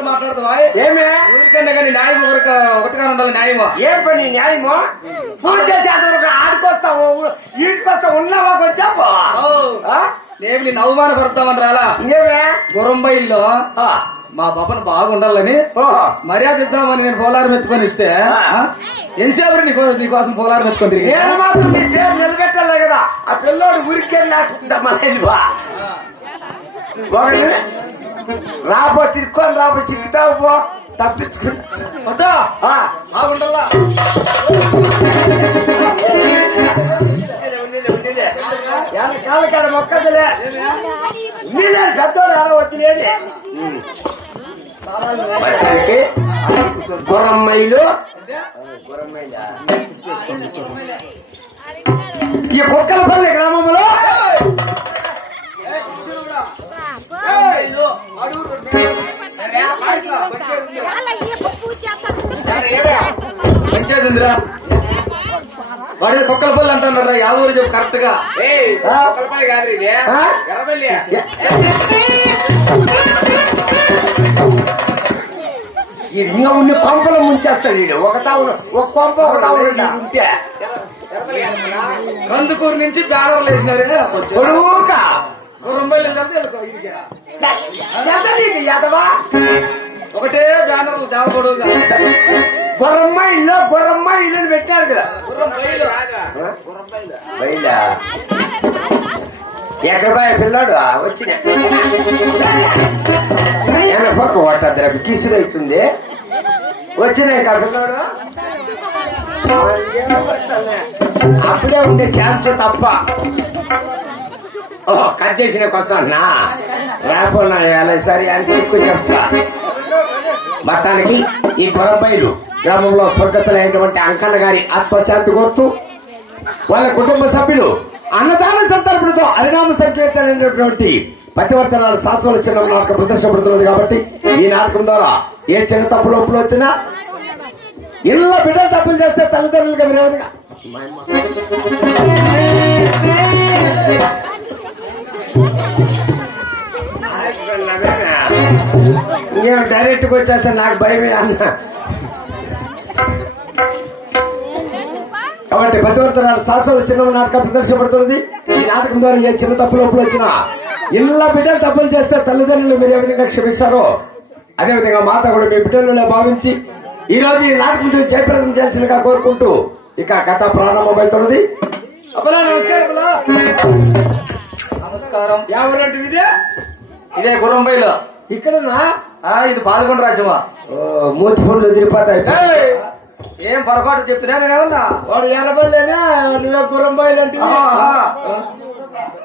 మాట మాట్లాడతావా? ఏమే ఊరికన్నా కానీ న్యాయం ఒకటిగా ఉండాలి. న్యాయమా ఏం పని న్యాయమో? పూజ చేసే ఆడికొస్తావు ఈడికొస్తా ఉన్నావా వచ్చావు? నేను నిన్ను అవమానపడతామని రాలా. ఇంకేమే గురంబైల్లో మా పాపను బాగుండాలని మర్యాద ఇద్దామని నేను పోలారం ఎత్తుకొని ఇస్తే ఎంతసేపు నీకోసం పోలారం ఎత్తుకొని తిరిగి మాత్రం నీ పేరు నిలబెట్టాలి కదా. ఆ పిల్లోడు ఊరికే లేకుండా రాబో తిరుక్కొని రాబో చిక్కుతావు పో తప్పించుకుంటా బాగుండాలా. కాళ్ళ కాడ మొక్కదులే నీళ్ళే పెద్దోడు అలా వద్దులేని గుర్రమ్మైలు ఈ కుక్కలపల్లి గ్రామంలో పంచాయతీందిరా వాడి కుక్కలపల్లి అంటున్నారా? యాదూరు చెప్పు కరెక్ట్ గా. ఇంకా ఉన్న కొంపలు ముంచేస్తాడు వీడు. ఒక కొంప ఉంటే కందుకూరు నుంచి బ్యానర్లు వేసినారే యాదవా ఒకటే బ్యానర్లు దేవపడుగా గుర్రమ్మ ఇల్లు పెట్టారు కదా. బయలా ఎక్కడ పోయా పిల్లాడు వచ్చిన పక్క పట్టద్దు కిసులు అవుతుంది. వచ్చినాక పిల్లాడు అప్పుడే ఉండే ఛాన్స్ తప్ప కట్ చేసినాక వస్తానా రాకున్నా సరే అని ఎక్కువ చెప్తా. మొత్తానికి ఈ గుర్రంబైలు గ్రామంలో స్వర్గస్థులైనటువంటి అంకన్న గారి ఆత్మశాంతి కోరుతూ వాళ్ళ కుటుంబ సభ్యులు అన్నదాన సంతర్పణతో హరినామ సంకీర్తనైనటువంటి పతివర్తనాలు శాస్త్రాల చిన్న నాటకం ప్రదర్శనపడుతున్నది. కాబట్టి ఈ నాటకం ద్వారా ఏ చిన్న తప్పులు ఒప్పులు వచ్చినా ఇళ్ళ బిడ్డలు తప్పులు చేస్తే తల్లిదండ్రులుగా వినేదిగా నేను డైరెక్ట్ గా వచ్చేస్తా. నాకు భయమే అన్న. కాబట్టి పతివర్తనాలు శాస్త్రాల చిన్న నాటకం ప్రదర్శనపడుతున్నది. ఈ నాటకం ద్వారా ఏ చిన్న తప్పులు ఒప్పులు వచ్చినా ఇళ్ళ బిడ్డలు తప్పులు చేస్తే తల్లిదండ్రులు మీరు ఏ విధంగా క్షమిస్తారో అదేవిధంగా మాత కూడా మీ బిడ్డలలో భావించి ఈ రోజు ఈ నాటకం జయప్రదం చేయాల్సిందిగా కోరుకుంటూ ఇక కథ ప్రారంభమవుతున్నది. నమస్కారం. ఎవరంటే ఇదే గుర్రంబైలో ఇక్కడనా? ఇది పాల్గొండ రాజ్యమా? మూతి ఫోన్లు ఎదిరిపోతాయి. ఏం పొరపాటు చెప్తున్నా నేనేమన్నా? వాడు ఎనభైలేనా నువ్వే గుర్రంబైలు అంటే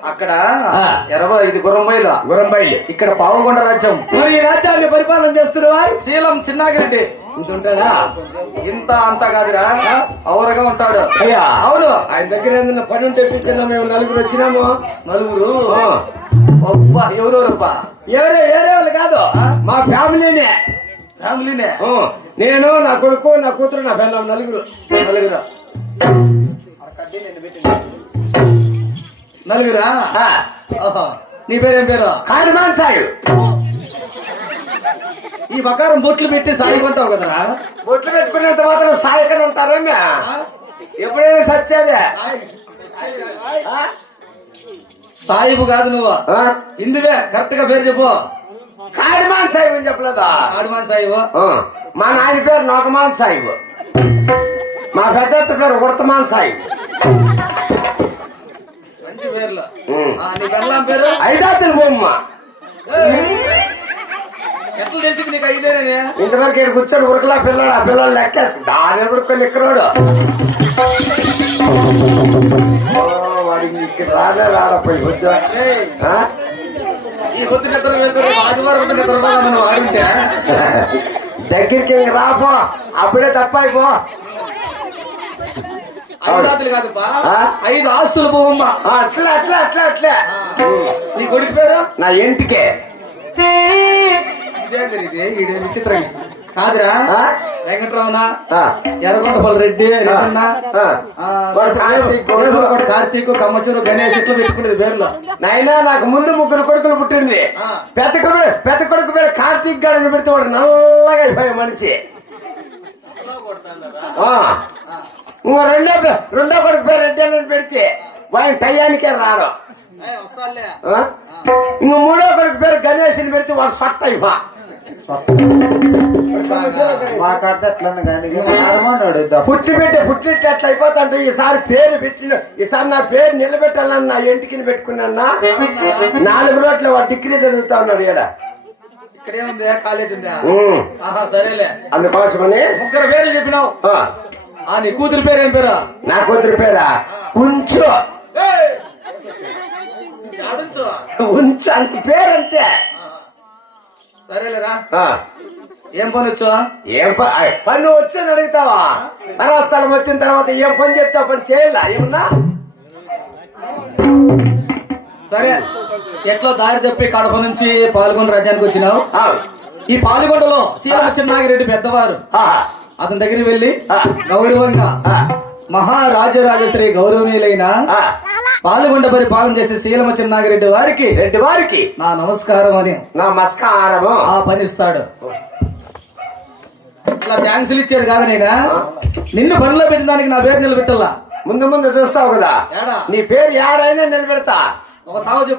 అక్కడ ఇది గుర్రంబైలు ఇక్కడ పావుగొండ రాజ్యం. మరి ఈ రాజ్యాన్ని పరిపాలన చేస్తున్నవా? శీలం చిన్నాగిరెడ్డి. ఇంతుంటాడా? ఇంత అంతా కాదురా, ఔరగా ఉంటాడు. అయ్యా అవును. ఆయన దగ్గర ఏదైనా పని ఉంటే తెచ్చినా మేము నలుగురు వచ్చినాము. నలుగురు? ఎవరెవరప్పా? వేరే వాళ్ళు కాదు, మా ఫ్యామిలీనే. నేను నా కొడుకు నా కూతురు నా పిల్లలు నలుగురు. నలుగురా? నీ పేరేం పేరు? కానిమాన్ సాయి. ఈ ప్రకారం బొట్లు పెట్టి సాగుకుంటావు కదరా? బొట్లు పెట్టుకున్నంత మాత్రం సాయకని ఉంటారేమే? ఎప్పుడైనా సచ్చేదే. సాయిబు కాదు నువ్వు, ఇందువే కరెక్ట్ గా పేరు చెప్పు. కాడిమాన్ సాహిబ్ అని చెప్పలేదా? కాడిమాన్ సాయిబు. మా నాయన పేరు నోకమాన్ సాహిబ్, మా పెద్ద పేరు ఉడతమాన్ సాహిబ్. మంచి పేర్లు. నీ పెళ్ళాం పేరు? ఐదాతుల బొమ్మ. ఎట్లా తెలిసి నీకు ఐదేనే? ఇంతవరకు కూర్చొని ఉరకలా పిల్లడు, ఆ పిల్లలు లెక్కేసి దాని ఎప్పుడు ఎక్కరాడు. వాడికి ఇక్కడ రాడపోయి వద్దు. ఈ పొద్దు నిద్ర వెళ్తారు, ఆదివారం నిద్ర ఆడుంటే దగ్గరికి రాపో, అప్పుడే తప్పైపో. ఐదాతులు కాదుపా, 5 ఆస్తులు పోవమ్మా. అట్లా నీ కొడుకు పేరు? నా ఇంటికే. ఇదే విచిత్రం. కాదురా ఆ? వెంకటరమణ ఆ. ఎర్రగొండపల్లి రెడ్డి రెడ్డన్న ఆ. వాడు కార్తీక్ కార్తీక్ కమ్మచూరు గణేష్ ఇట్లా పెట్టుకునేది పేర్లు నాయనా నాకు ముందు 3 కొడుకులు పుట్టింది ఆ. పెద్ద కొడుకు పేరు కార్తీక్ గారిని పెడితే వాడు నల్లగా అయిపోయే మనిషి ఆ. ఇంకో రెండో కొడుకు పేరు రెడ్డి అని పెడితే వాడి టయానికే రాడు వస్తాలే ఆ? ఇంకో 3వ కొడుకు పేరు గణేష్ అని పెడితే వాడు సొట్ట అయిపో మాట్లాడితే ఎట్లన్నా కానీ హారమోనాడు పుట్టినట్టు అట్లా అయిపోతాంటే ఈసారి పేరు పెట్టిన ఈసారి నా పేరు నిలబెట్టాలని నా ఇంటికి పెట్టుకున్నా 4 రోజులు వాడు డిగ్రీ చదువుతా ఉన్నాడు ఈడ ఇక్కడేముంది కాలేజ్ ఉందా ఉమ్. ఆహా సరేలే అందుకోసమని 3 పేర్లు చెప్పినావు ఆ, నీ కూతురు పేరు ఏం పేరు నా కూతురు పేరా ఉంచు ఉంచు అంత పేరంతే సరేలేరా ఆ. ఏం పని వచ్చు ఏం పని వచ్చని అడుగుతావా తర్వాత స్థలం వచ్చిన తర్వాత ఏం పని చెప్తావు పని చేయాలా ఏమన్నా సరే ఎట్లో దారి తప్పి కడప నుంచి పాల్గొండ రాజ్యానికి వచ్చినావు ఆ. ఈ పాల్గొండలో సీఎం చిన్నాగిరెడ్డి పెద్దవారు ఆహా. అతని దగ్గరికి వెళ్లి ఆ. గౌరవంగా ఆ. మహారాజరాజశ్రీ గౌరవనీయులైన ఆ. పాల్గొండ పరిపాలన చేసే శీలమ చిన్నాగిరెడ్డి వారికి రెడ్డి వారికి నా నమస్కారం అని నమస్కారము ఆ పనిస్తాడు ఇట్లా థ్యాంక్స్లు ఇచ్చేది కాదు నేనా నిన్ను పనిలో పెట్టిన దానికి నా పేరు నిలబెట్టాలా ముందు చూస్తావు కదా ఏడా నీ పేరు ఏడైనా నిలబెడతా ఒక తావు చెప్పు